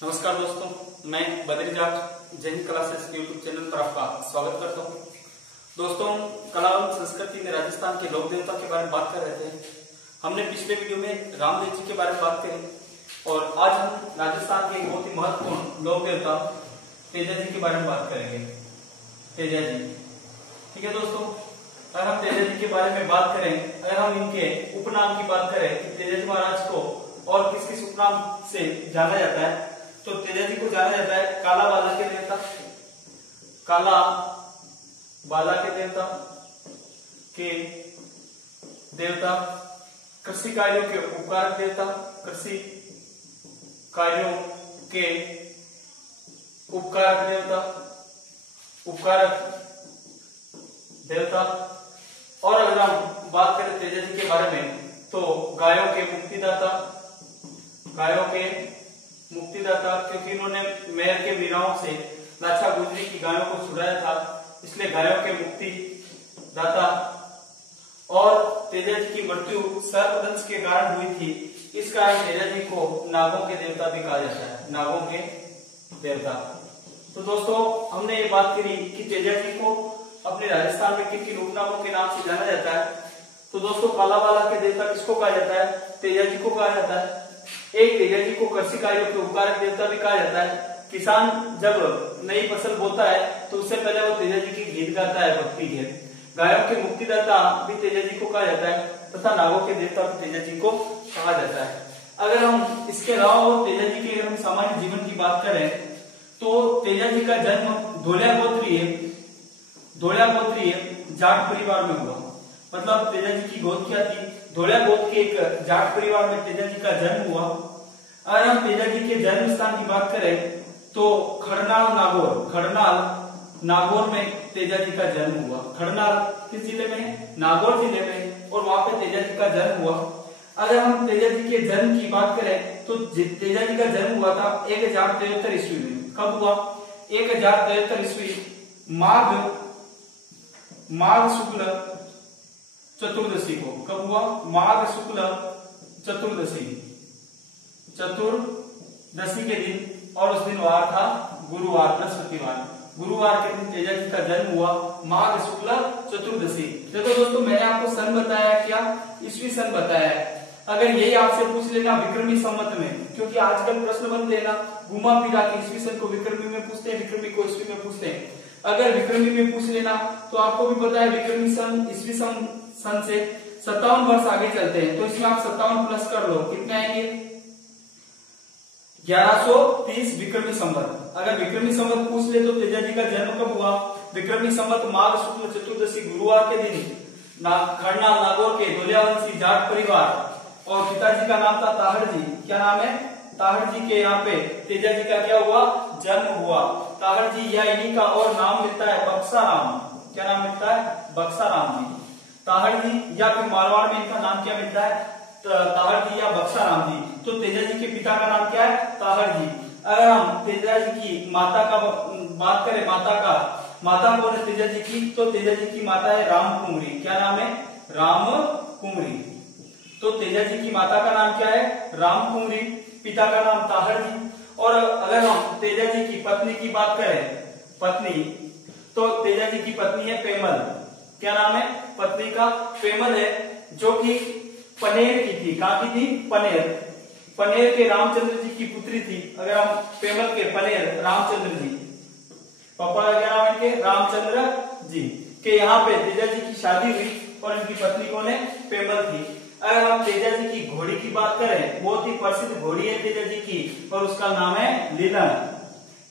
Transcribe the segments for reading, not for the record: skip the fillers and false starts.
नमस्कार दोस्तों, मैं बद्री जाट जय हिंद क्लासेस यूट्यूब चैनल पर आपका स्वागत करता हूं। दोस्तों, कला एवं संस्कृति में राजस्थान के लोक देवता के बारे में बात कर रहे थे। हमने पिछले वीडियो में रामदेव जी के बारे में बात करी और आज हम राजस्थान के बहुत ही महत्वपूर्ण लोक देवता तेजा जी के बारे में बात करेंगे। तेजा जी, ठीक है दोस्तों। अगर हम तेजा जी के बारे में बात करें, अगर हम इनके उपनाम की बात करें कि तेजा जी महाराज को और किस किस उपनाम से जाना जाता है, तो तेजा जी को जाना जाता है काला बाला के देवता, काला बाला के देवता, कृषि कार्यों के उपकारक देवता, कृषि कार्यों के उपकारक देवता। और अगर हम बात करें तेजा जी के बारे में, तो गायों के मुक्तिदाता, क्योंकि इन्होंने मेहर के वीराओं से लाछा गुजरी की गायों को छुड़ाया था, इसलिए गायों के मुक्तिदाता। और तेजा जी की मृत्यु सर्पदंश के कारण हुई थी, इस कारण तेजा जी को नागों के देवता भी कहा जाता है, नागों के देवता। तो दोस्तों, हमने ये बात करी कि तेजा जी को अपने राजस्थान में किन किन उपनामों के नाम से जाना जाता है। तो दोस्तों, काला बाला के देवता किसको कहा जाता है? तेजा जी को कहा जाता है। एक तेजा जी को कृषि कार्यों के उपकारक देवता भी कहा जाता है। किसान जब नई फसल बोता है तो उससे पहले वो तेजा जी की गीत गाता है, भक्ति गीत। गायों के मुक्तिदाता भी तेजा जी को कहा जाता है तथा नागों के देवता भी तेजा जी को कहा जाता है। अगर हम इसके अलावा और तेजा जी के हम सामान्य जीवन की बात करें, तो तेजा जी का जन्म धोलिया गोत्रीय जाट परिवार में हुआ। मतलब तेजा जी की गोद क्या थी? धोलिया गोत्र के एक जाट परिवार में तेजा जी का जन्म हुआ। अगर हम तेजा जी के जन्म स्थान की बात करें, तो खड़नाल नागौर में तेजा जी का जन्म हुआ। खड़नाल किस जिले में? नागौर जिले में, और वहां पे तेजा जी का जन्म हुआ। अगर हम तेजा जी के जन्म की बात करें, तो तेजा जी का जन्म हुआ था 1073 ईस्वी में। कब हुआ? 1073 ईस्वी माघ शुक्ल चतुर्दशी को। कब हुआ? माघ शुक्ल चतुर्दशी के दिन, और उस दिन वार था गुरुवार, बृहस्पतिवार। गुरुवार के दिन तेजा जी का जन्म हुआ, माघ शुक्ल चतुर्दशी। देखो दोस्तों, मैंने आपको सन बताया क्या? ईस्वी सन बताया है। अगर यही आपसे पूछ लेना विक्रमी संवत में, क्योंकि आजकल प्रश्न बनते हैं ना घुमा फिरा के, ईस्वी सन को विक्रमी में पूछते हैं, विक्रमी को ईस्वी में पूछते हैं। अगर विक्रमी में पूछ लेना तो आपको भी पता है विक्रमी सन ईस्वी सन से 57 वर्ष आगे चलते हैं, तो इसमें आप 57 प्लस कर लो, कितने आएंगे? 1130 विक्रमी संवत। अगर विक्रमी संवत पूछ ले तो तेजा जी का जन्म कब हुआ? विक्रमी संवत माघ शुक्ल चतुर्दशी गुरुवार के दिन खड़नाल नागौर के धोलियावंशी जाट परिवार, और पिताजी का नाम था ताहड़ जी। क्या नाम है? ताहड़ जी के यहाँ पे तेजा जी का क्या हुआ? जन्म हुआ। ताहड़ जी या इन्हीं का और नाम मिलता है बक्साराम। क्या नाम मिलता है? बक्साराम जी। ताहड़ जी, या फिर मारवाड़ में इनका नाम क्या मिलता है? ताहड़ जी या बक्साराम जी। तो तेजा जी के पिता का नाम क्या है? ताहड़ जी। अगर हम तेजा जी की माता का बात करें, माता कौन है तेजा जी की? तो तेजा जी की माता है राम कुमरी। क्या नाम है? राम कुमरी। तो तेजा जी की माता का नाम क्या है? राम कुमरी। पिता का नाम ताहड़ जी। और अगर हम तेजा जी की पत्नी की बात करें, तो तेजा जी की पत्नी है पेमल। क्या नाम है पत्नी का? पेमल है, जो कि पनेर की थी। कहाँ की थी? पनेर के रामचंद्र जी की पुत्री थी। अगर हम पेमल के पनेर रामचंद्र जी, पापा का क्या नाम है इनके? रामचंद्र जी के यहाँ पे तेजा जी की शादी हुई, और इनकी पत्नी कौन है? पेमल थी। अगर हम तेजा जी की घोड़ी की बात करें, बहुत ही प्रसिद्ध घोड़ी है तेजा जी की, और उसका नाम है लीलन।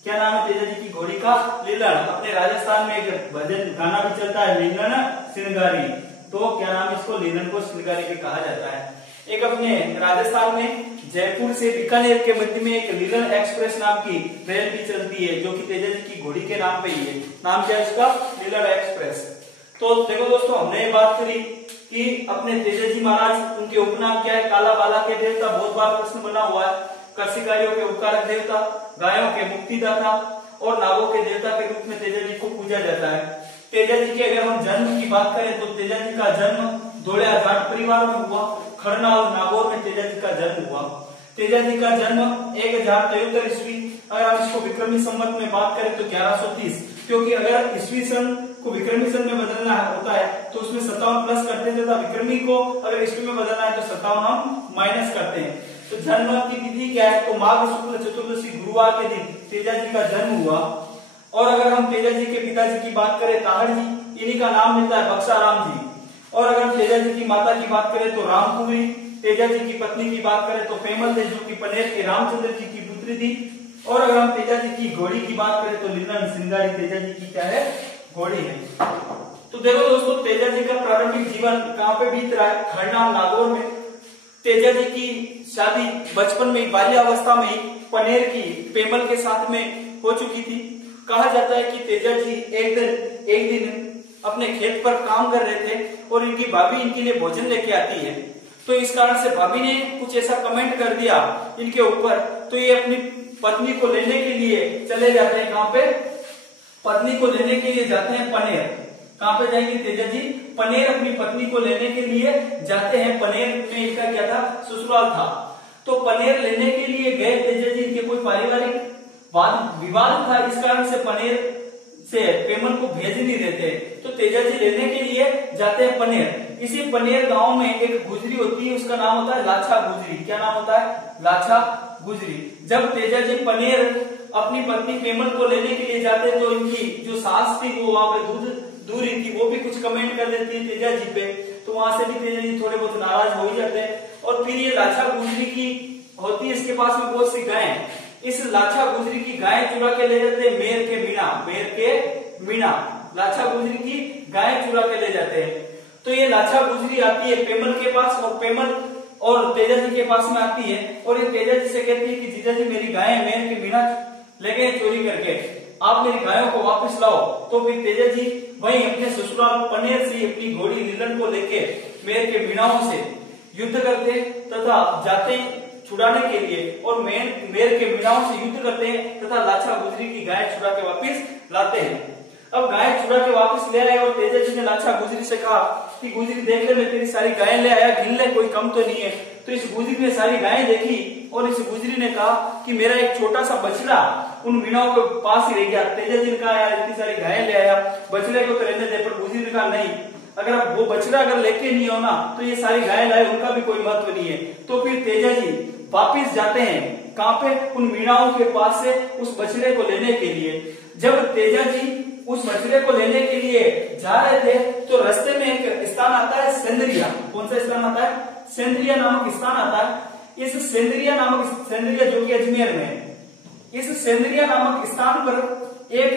क्या नाम है तेजा जी की घोड़ी का? लीलन। अपने राजस्थान में एक भजन गाना भी चलता है, लीलन सिंगारी। तो क्या नाम है इसको? लीलन को सिंगारी भी कहा जाता है। एक अपने राजस्थान में जयपुर से बीकानेर के मध्य में एक लीलन एक्सप्रेस नाम की ट्रेन भी चलती है, जो कि तेजा जी की घोड़ी के नाम पे ही है। नाम क्या है उसका? लीलन एक्सप्रेस। तो देखो दोस्तों, हमने ये बात करी कि अपने तेजा जी महाराज, उनके उपनाम क्या है? काला बाला के देवता। बहुत बार प्रश्न बना हुआ है। कृषि कार्यों के उपकारक देवता, गायों के मुक्तिदाता, और नागों के देवता के रूप में तेजा जी को पूजा जाता है। तेजा जी के अगर हम जन्म की बात करें, तो तेजा जी का जन्म धोलिया जाट परिवार में हुआ। खड़नाल नागौर में तेजा जी का जन्म हुआ। तेजा जी का जन्म 1073 ईस्वी, अगर हम इसको विक्रमी संवत में बात करें तो 1130, क्योंकि अगर ईस्वी सन को विक्रमी सन में बदलना होता है तो उसमें 57 प्लस करते थे, विक्रमी को अगर ईस्वी में बदलना है तो 57 हम माइनस करते हैं। तो जन्म की तिथि क्या है, तो माघ शुक्ल चतुर्दशी गुरुवार के दिन तेजा जी का जन्म हुआ। और अगर हम तेजा जी के पिताजी की बात करें ताहड़ जी, इन्हीं का नाम मिलता है बक्साराम जी। और अगर हम तेजा जी की माता की बात करें तो रामकुमारी, तेजा जी की पत्नी की बात करें तो पेमल देव, जो कि पनेर के रामचंद्र जी की पुत्री थी। और अगर हम तेजा जी की घोड़ी की बात करें तो लीलन सिंगारी तेजा जी की क्या है, घोड़ी है। तो देखो दोस्तों, तेजा जी का प्रारंभिक जीवन कहाँ पे बीत रहा है, खरना नागौर में। तेजा जी की शादी बचपन में, बाल्यावस्था में ही पनेर की पेमल के साथ में हो चुकी थी। कहा जाता है कि तेजा जी एक दिन अपने खेत पर काम कर रहे थे और इनकी भाभी इनके लिए भोजन लेके आती है, तो इस कारण से भाभी ने कुछ ऐसा कमेंट कर दिया इनके ऊपर, तो ये अपनी पत्नी को लेने के लिए चले जाते हैं। कहाँ पे, पत्नी को लेने के लिए जाते हैं पनेर। कहाँ पे जाएंगे तेजा जी, पनेर अपनी पत्नी को लेने के लिए जाते हैं। पनेर में इनका क्या था, ससुराल था। तो पनेर लेने के लिए गए तेजा जी, इनके कोई पारिवारिक वाद विवाद था, इस कारण से पनेर से पेमल को भेज नहीं देते। तो तेजा जी लेने के लिए जाते हैं पनेर। इसी पनेर गांव में एक गुजरी होती है, उसका नाम होता है लाछा गुजरी। क्या नाम होता है, लाछा गुजरी। जब तेजा जी पनेर अपनी पत्नी पेमल को लेने के लिए जाते तो इनकी जो सास थी वो वहां पे दूरी थी, वो भी कुछ कमेंट कर देती है तेजा जी पे, तो वहां से भी तेजा जी थोड़े बहुत नाराज हो ही जाते हैं। और फिर ये लाछा गुजरी की होती है, इसके पास में बहुत सी गायें, इस लाछा गुजरी की गाय चुरा के ले जाते हैं मेर के मीणा, लाछा गुजरी की गाय चुरा के ले जाते हैं। तो ये लाछा गुजरी आती है पेमल के पास, और पेमल और तेजा जी के पास में आती है, और ये तेजा जी से कहती है कि जीजा जी मेरी गाय मेर के मीणा ले गए चोरी करके, आप मेरी गायों को वापस लाओ। तो फिर तेजा जी वहीं अपने ससुराल पनेर से अपनी घोड़ी लीलन को लेके मेर के मीणाओं से युद्ध करते तथा जाते छुड़ाने के लिए, और मेर के मीणाओं से युद्ध करते हैं तथा लाछा गुजरी की गाय छुड़ा के वापस लाते हैं। अब गाय छुड़ा के वापस ले आए और तेजा जी ने लाछा गुजरी से कहा कि गुजरी देख ले, मैं तेरी सारी गायें ले आया, गिन ले, कोई कम तो नहीं है। तो इस गुजरी ने सारी गायें देखी और इस गुजरी ने कहा कि मेरा एक छोटा सा बछड़ा उन मीणाओं के पास ही रह गया। तेजा जी ने कहा यार इतनी सारी गायें ले आया, बछड़े को तो रहने दे, पर गुजरी ने कहा नहीं, अगर आप वो बछड़ा अगर लेके नहीं हो ना तो ये सारी गायें लाए उनका भी कोई महत्व नहीं है। तो फिर तेजा जी वापिस जाते हैं कहाँ पे, उन मीणाओं के पास से उस बछड़े को लेने के लिए। जब तेजा जी उस बछड़े को लेने के लिए जा रहे थे तो रास्ते में एक स्थान आता है सेंद्रिया। कौन सा स्थान आता है, सेंद्रिया नामक स्थान आता है। इस सेंद्रिया जो कि अजमेर में है, इस सेंद्रिया नामक स्थान पर एक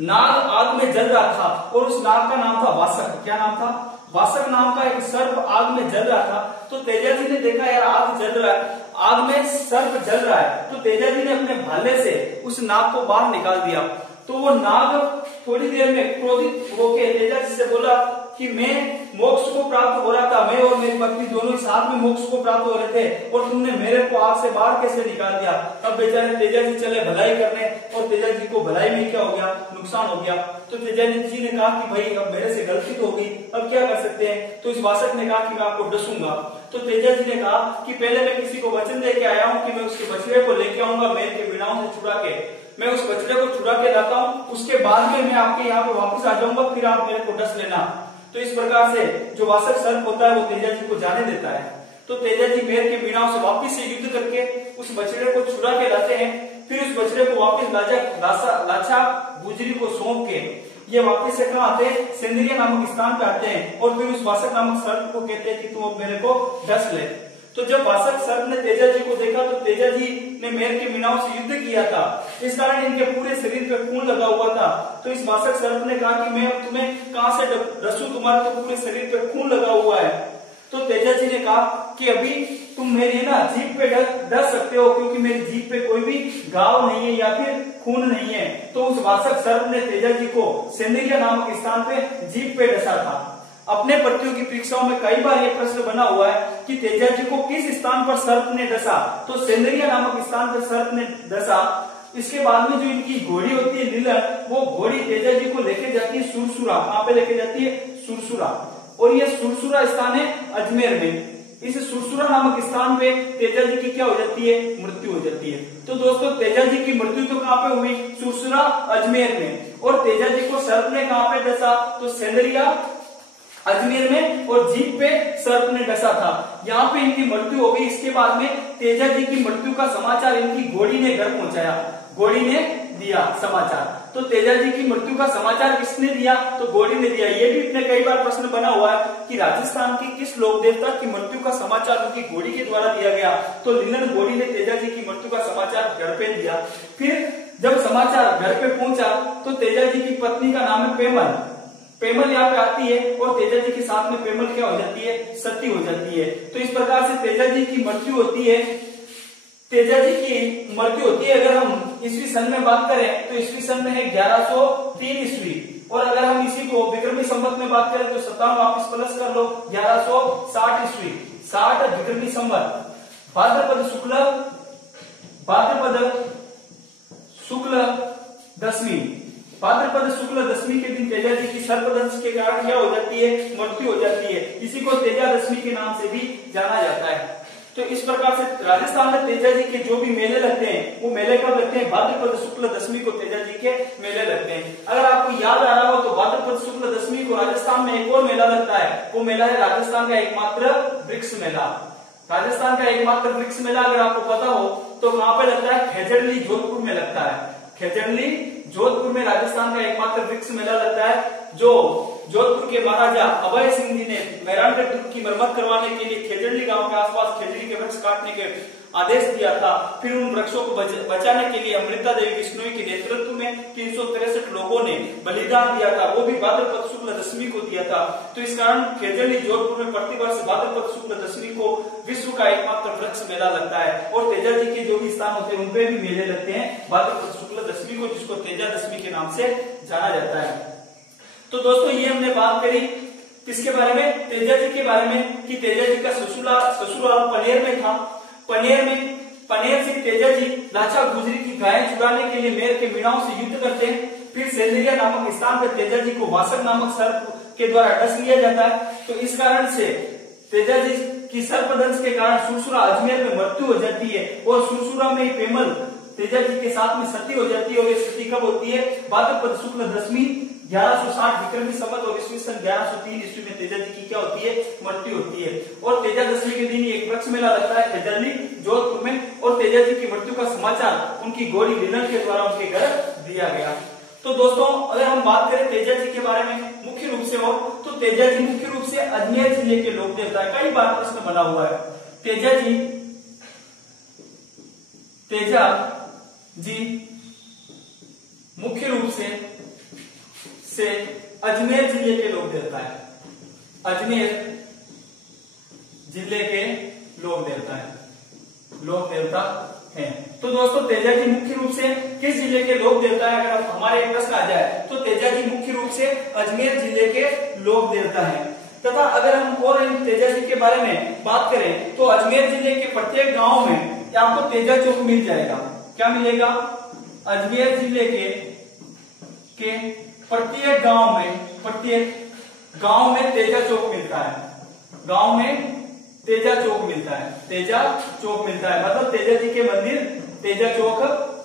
नाग आग में जल रहा था और उस नाग का नाम था वासक। क्या नाम था, वासक नाम का एक सर्प आग में जल रहा था। तो तेजा जी ने देखा यार आग जल रहा है, आग में सर्प जल रहा है, तो तेजा जी ने अपने भाले से उस नाग को बाहर निकाल दिया। तो वो नाग थोड़ी देर में क्रोधित होकर तेजा जी से बोला कि मैं मोक्ष को प्राप्त हो रहा था, मैं और मेरी पत्नी दोनों ही साथ में मोक्ष को प्राप्त हो रहे थे और तुमने मेरे को आग से बाहर कैसे निकाल दिया। तब बेचारे तेजा जी चले भलाई करने और तेजा जी को भलाई में क्या हो गया, नुकसान हो गया। तो तेजा जी ने कहा कि भाई अब मेरे से गलती तो हो गई, अब क्या कर सकते हैं। तो इस वासक ने कहा कि मैं आपको डसूंगा। तो तेजा जी ने कहा कि पहले मैं किसी को वचन दे के आया हूँ कि मैं उसके बछड़े को लेके आऊंगा, मेर के मीणाओं से छुड़ा के मैं उस बछड़े को छुड़ा के लाता हूँ, उसके बाद में मैं आपके यहाँ पे वापस आ जाऊंगा, फिर आप मेरे को डस लेना। तो इस प्रकार से जो वासक सर्प होता है वो तेजा जी को जाने देता है। तो तेजा जी मेर के मीणाओं से वापिस से युद्ध करके उस बछड़े को छुड़ा के लाते हैं। फिर उस बछड़े को वापिस लाछा गुजरी को सौंप के ये वापिस से कहाँ आते हैं, सेंद्रिया नामक स्थान पे आते हैं और फिर उस वासक नामक सर्प को कहते हैं कि तुम अब मेरे को डस ले। तो जब वासक सर्प ने तेजा जी को देखा तो तेजा जी ने मेर के मीणाओं से युद्ध किया था, इस कारण इनके पूरे शरीर पे खून लगा हुआ था। तो इस वासक सर्प ने कहा कि मैं अब तुम्हें कहां से डसूं, तुम्हारे तो पूरे शरीर पे खून लगा हुआ है। तो तेजा जी ने कहा कि अभी तुम मेरी ना जीभ पे डस सकते हो, क्योंकि मेरी जीभ पे कोई भी घाव नहीं है या फिर खून नहीं है। तो उस वासक सर्प ने तेजा जी को सेंद्रिया नामक स्थान पे जीभ पे डसा था। अपने पट्टियों की परीक्षाओं में कई बार यह प्रश्न बना हुआ है कि तेजा जी को किस स्थान पर सर्प ने डसा, तो सेंद्रिया नामक स्थान पर सर्प ने डसा। इसके बाद में जो इनकी घोड़ी होती है लीलन, वो घोड़ी तेजा जी को लेके जाती है सुरसुरा। कहाँ पे लेके जाती है, सुरसुरा, और ये सुरसुरा स्थान है अजमेर में। इस सुरसुरा नामक स्थान पे तेजा जी की क्या हो जाती है, मृत्यु हो जाती है। तो दोस्तों तेजा जी की मृत्यु तो कहाँ पे हुई, सुरसुरा अजमेर में। और तेजा जी को सर्प ने कहाँ पे डसा, तो सेंदरिया अजमेर में, और जीभ पे सर्प ने डसा था। यहाँ पे इनकी मृत्यु हो गई। इसके बाद में तेजा जी की मृत्यु का समाचार इनकी घोड़ी ने घर पहुंचाया, घोड़ी ने दिया समाचार। तो तेजा जी की मृत्यु का समाचार किसने दिया, तो घोड़ी ने दिया। ये भी इतने कई बार प्रश्न बना हुआ है कि राजस्थान की किस लोक देवता की मृत्यु का समाचार उनकी घोड़ी के द्वारा दिया गया, तो लीलन घोड़ी ने तेजा जी की मृत्यु का समाचार घर पे दिया। फिर जब समाचार घर पे पहुंचा तो तेजा जी की पत्नी का नाम है पेमल। पेमल यहाँ पे आती है और तेजा जी के साथ में पेमल क्या हो जाती है, सती हो जाती है। तो इस प्रकार से तेजा जी की मृत्यु होती है। तेजा जी की मृत्यु होती है। अगर हम ईस्वी सन में बात करें तो ईस्वी सन में है 1103 ईस्वी, और अगर हम इसी को विक्रमी संवत में बात करें तो 57 वापिस प्लस कर लो 1160 ईस्वी, 60 विक्रमी संवत, भाद्रपद शुक्ल दशमी, भाद्रपद शुक्ल दशमी के दिन तेजा जी की सर्पदंश के कारण क्या हो जाती है, मृत्यु हो जाती है। इसी को तेजा दशमी के नाम से भी जाना जाता है। तो इस प्रकार से राजस्थान में तेजा जी के जो भी मेले लगते हैं वो मेले कब लगते हैं, भाद्रपद शुक्ल दशमी को तेजा जी के मेले लगते हैं। अगर आपको याद आ रहा हो तो भाद्रपद शुक्ल दशमी को राजस्थान में एक और मेला लगता है, वो मेला है राजस्थान का एकमात्र वृक्ष मेला। राजस्थान का एकमात्र वृक्ष मेला अगर आपको पता हो तो वहां पे लगता है खेजड़ली, जोधपुर में लगता है। खेजड़ली जोधपुर में राजस्थान का एकमात्र वृक्ष मेला लगता है, जो जोधपुर के महाराजा अभय सिंह जी ने मेहरानगढ़ दुर्ग की मरम्मत करवाने के लिए खेजड़ली गांव के आसपास खेजड़ी के वृक्ष काटने के आदेश दिया था। फिर उन वृक्षों को बचाने के लिए अमृता देवी बिश्नोई के नेतृत्व में 363 लोगों ने बलिदान दिया था, वो भी भाद्रपद शुक्ल दशमी को दिया था। तो इस कारण खेजड़ी जोधपुर में प्रतिवर्ष भाद्रपद शुक्ल दशमी को विश्व का एकमात्र वृक्ष मेला लगता है। और तेजा जी के जो भी स्थान होते हैं उनपे भी मेले लगते हैं भाद्रपद शुक्ल दशमी को, जिसको तेजा दशमी के नाम से जाना जाता है। तो दोस्तों ये हमने बात करी किसके बारे में, तेजा जी के बारे में, कि तेजा जी का ससुराल पनेर में था। पनेर से तेजा जी लाचा गुजरी की गायें चुराने के लिए मेर के मीणाओं से युद्ध करते हैं। फिर सेंदरिया नामक स्थान पर तेजा जी को वासक नामक सर्प के द्वारा डस लिया जाता है। तो इस कारण से तेजा जी की सर्पदंश के कारण सुरसुरा अजमेर में मृत्यु हो जाती है, और सुरसुरा में ही पेमल तेजा जी के साथ में सती हो जाती है। और ये सती कब होती है, भाद्रपद शुक्ल दशमी 1160 विक्रमी संवत और ईस्वी सन 1103 ईस्वी में तेजा जी की क्या होती है, मृत्यु होती है। और तेजा दशमी के दिन एक वृक्ष मेला लगता है खेजड़ली जोधपुर में, और तेजा जी की मृत्यु का समाचार उनकी घोड़ी लीलन के द्वारा उनके घर दिया गया। तो दोस्तों अगर हम बात करें तेजा जी के बारे में मुख्य रूप से हो, तो तेजा जी मुख्य रूप से अजमेर जिले के लोक देवता है। कई बार प्रश्न बना हुआ है, तेजा जी मुख्य रूप से अजमेर जिले के लोक देवता है। अजमेर जिले के लोक देवता हैं। तो दोस्तों तेजा जी मुख्य रूप से किस जिले के लोक देवता है, अगर हमारे एक प्रश्न आ जाए तो तेजा जी मुख्य रूप से अजमेर जिले के लोक देवता हैं। तथा अगर हम और तेजा जी के बारे में बात करें तो अजमेर जिले के प्रत्येक गांव में आपको तेजा चौक मिल जाएगा। क्या मिलेगा, अजमेर जिले के प्रत्येक गांव में तेजा चौक मिलता है। गांव में तेजा चौक मिलता है, तेजा चौक मिलता है, मतलब तेजा जी के मंदिर तेजा चौक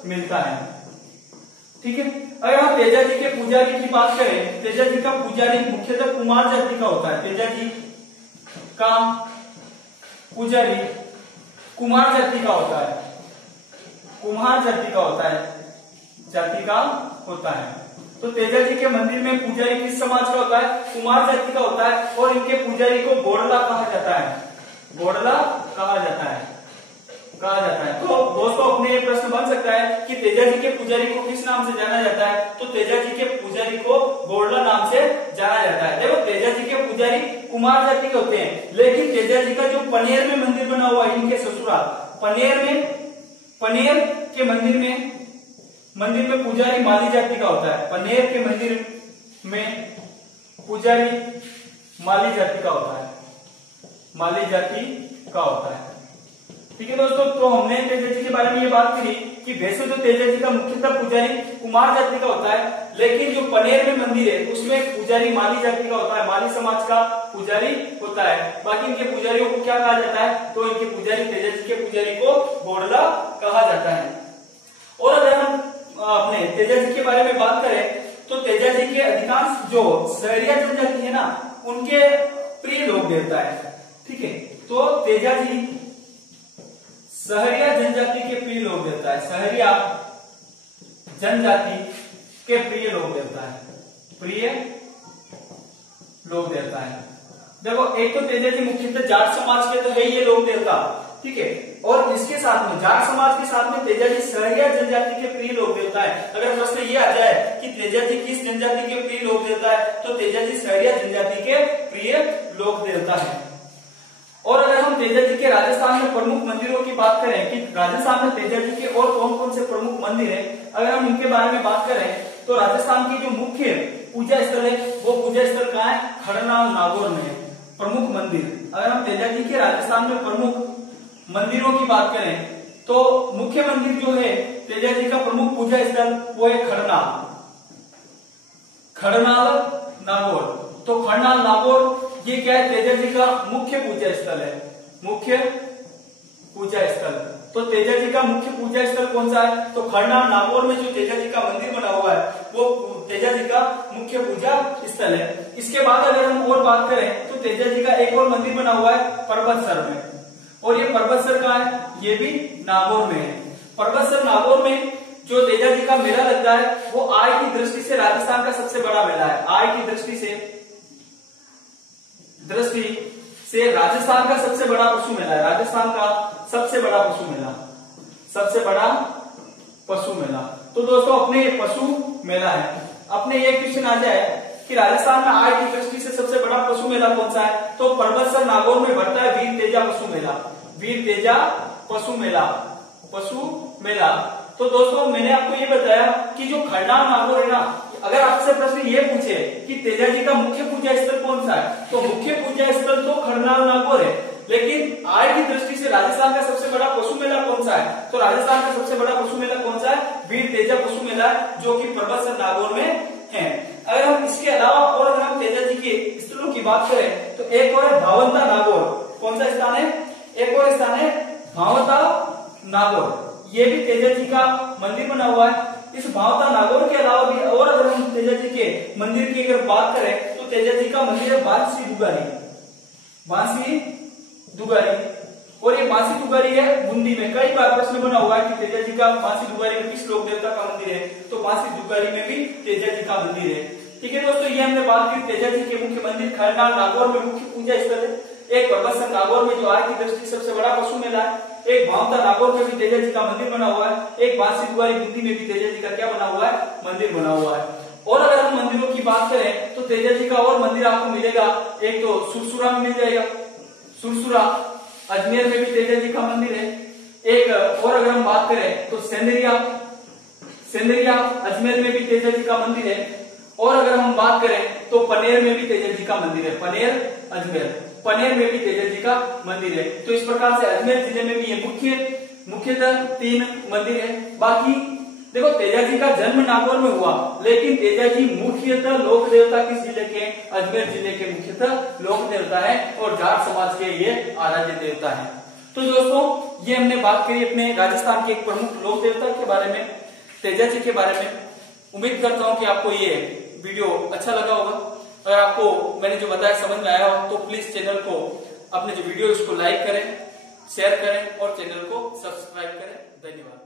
मिलता है। ठीक है। अगर हम तेजा जी के पुजारी की बात करें, तेजा जी का पुजारी मुख्यतः कुमार जाति का होता है। तेजा जी का पुजारी कुमार जाति का होता है, कुम्हार जाति का होता है। तो तेजा जी के मंदिर में पुजारी किस समाज का होता है, कुमार जाति का होता है। और इनके पुजारी को बोड़ला कहा जाता है, बोड़ला कहा जाता है। तो दोस्तों अपने प्रश्न बन सकता है कि तेजा जी के पुजारी को किस नाम से जाना जाता है, तो तेजा जी के पुजारी को बोड़ला नाम से जाना जाता है। देखो तेजा जी के पुजारी कुमार जाति के होते हैं, लेकिन तेजा जी का जो पनेर में मंदिर बना हुआ है, इनके ससुराल पनेर के मंदिर में पुजारी माली जाति का होता है। पनेर के मंदिर में पुजारी माली जाति का होता है, ठीक है दोस्तों, तो हमने तेजा जी के बारे में ये बात करी कि वैसे तो तेजा जी का मुख्यतः पुजारी कुमार जाति का होता है, लेकिन जो पनेर में मंदिर है उसमें पुजारी माली जाति का होता है, माली समाज का पुजारी होता है। बाकी इनके पुजारियों को क्या कहा जाता है, तो इनके पुजारी तेजा जी के पुजारी को बोडला कहा जाता है। और अगर हम अपने तेजा जी के बारे में बात करें तो तेजा जी के अधिकांश जो सहरिया जनजाति है ना उनके प्रिय लोक देवता है। ठीक है, तो तेजा जी सहरिया जनजाति के प्रिय लोक देवता है, सहरिया जनजाति के प्रिय लोक देवता है, प्रिय लोक देवता है। देखो एक तो तेजा जी मुख्यतः जाट समाज के तो है ये लोक देवता, ठीक है, और इसके साथ में जाट समाज के साथ में तेजा जी सहरिया जनजाति के प्रिय लोक देवता है। अगर प्रश्न ये आ जाए कि तेजा जी किस जनजाति के प्रिय लोक देवता है, तो तेजा जी सहरिया जनजाति के प्रिय लोक देवता है। और अगर हम तेजा जी के राजस्थान में प्रमुख मंदिरों की बात करें कि राजस्थान में तेजा जी के और कौन कौन से प्रमुख मंदिर हैं, अगर हम इनके बारे में बात करें तो राजस्थान की जो मुख्य पूजा स्थल है वो पूजा स्थल कहाँ है, खड़नाल नागौर में है प्रमुख मंदिर। अगर हम तेजा जी के राजस्थान में प्रमुख मंदिरों की बात करें तो मुख्य मंदिर जो है तेजा जी का प्रमुख पूजा स्थल वो है खड़नाल नागौर। तो खड़नाल नागौर ये क्या है, तेजा जी का मुख्य पूजा स्थल है, मुख्य पूजा स्थल। तो तेजा जी का मुख्य पूजा स्थल कौन सा है, तो खड़नाल नागौर में जो तेजा जी का मंदिर बना हुआ है वो तेजा जी का मुख्य पूजा स्थल है। इसके बाद अगर हम और बात करें तो तेजा जी का एक और मंदिर बना हुआ है पर्वतसर में, और ये पर्वतसर कहाँ है, ये भी नागौर में है। पर्वतसर नागौर में जो तेजा जी का मेला लगता है वो आय की दृष्टि से राजस्थान का सबसे बड़ा मेला है। आय की दृष्टि से राजस्थान का सबसे बड़ा पशु मेला है, राजस्थान का सबसे बड़ा पशु मेला, सबसे बड़ा पशु मेला। तो दोस्तों अपने पशु मेला है, अपने ये क्वेश्चन आ जाए कि राजस्थान में आय की दृष्टि से सबसे बड़ा पशु मेला कौन सा है, तो पर्वतसर नागौर में बढ़ता है वीर तेजा पशु मेला, वीर तेजा पशु मेला, पशु मेला। तो दोस्तों मैंने आपको ये बताया कि जो खड़नाल नागौर है ना, अगर आपसे प्रश्न ये पूछे कि तेजा जी का मुख्य पूजा स्थल कौन सा है, तो मुख्य पूजा स्थल तो खड़नाल नागौर है, लेकिन आय की दृष्टि से राजस्थान का सबसे बड़ा पशु मेला कौन सा है, तो राजस्थान का सबसे बड़ा पशु मेला कौन सा है, वीर तेजा पशु मेला, जो कि पर्वतसर नागौर में है। अगर हम इसके अलावा और अगर हम तेजा जी के स्थलों की बात करें तो एक और है भावंता नागौर। कौन सा स्थान है, एक और स्थान है भावंता नागौर, ये भी तेजा जी का मंदिर बना हुआ है। इस भावता नागौर के अलावा भी और अगर हम तेजा जी के मंदिर की अगर बात करें तो तेजा जी का मंदिर है बांसी दुगारी, बांसी दुगारी, और ये बांसी दुगारी है बूंदी में। कई बार प्रश्न बना हुआ है कि तेजा जी का बांसी दुगारी में किस लोक देवता का मंदिर है, तो बांसी दुगारी में भी तेजा जी का मंदिर है। ठीक है दोस्तों, ये हमने बात की तेजा जी के मुख्य मंदिर खड़नाल नागौर में मुख्य पूजा स्थल है, एक पर्वतसर नागौर में जो आय की दृष्टि सबसे बड़ा पशु मेला है, एक भावता नागौर में भी तेजा जी का मंदिर बना हुआ है, एक बांसी दुगारी बूंदी में भी तेजा जी का क्या बना हुआ है, मंदिर बना हुआ है। और अगर हम मंदिरों की बात करें तो तेजा जी का और मंदिर आपको मिलेगा, एक तो सुरसुरा में मिल जाएगा, सुरसुरा अजमेर में भी तेजा जी का मंदिर है। एक और अगर हम बात करें तो सेंदरिया अजमेर में भी तेजा जी का मंदिर है। और अगर हम बात करें तो पनेर में भी तेजा जी का मंदिर है, पनेर अजमेर, पनेर में भी तेजा जी का मंदिर है। तो इस प्रकार से अजमेर जिले में भी ये मुख्यतः 3 मंदिर है। बाकी देखो तेजा जी का जन्म नागौर में हुआ, लेकिन तेजा जी मुख्यतः लोक देवता किस जिले के, अजमेर जिले के मुख्यतः लोक देवता है और जाट समाज के ये आराध्य देवता है। तो दोस्तों ये हमने बात करी अपने राजस्थान के एक प्रमुख लोक देवता के बारे में, तेजा जी के बारे में। उम्मीद करता हूँ कि आपको ये वीडियो अच्छा लगा होगा। अगर आपको मैंने जो बताया समझ में आया हो तो प्लीज चैनल को, अपने जो वीडियो उसको लाइक करें, शेयर करें और चैनल को सब्सक्राइब करें। धन्यवाद।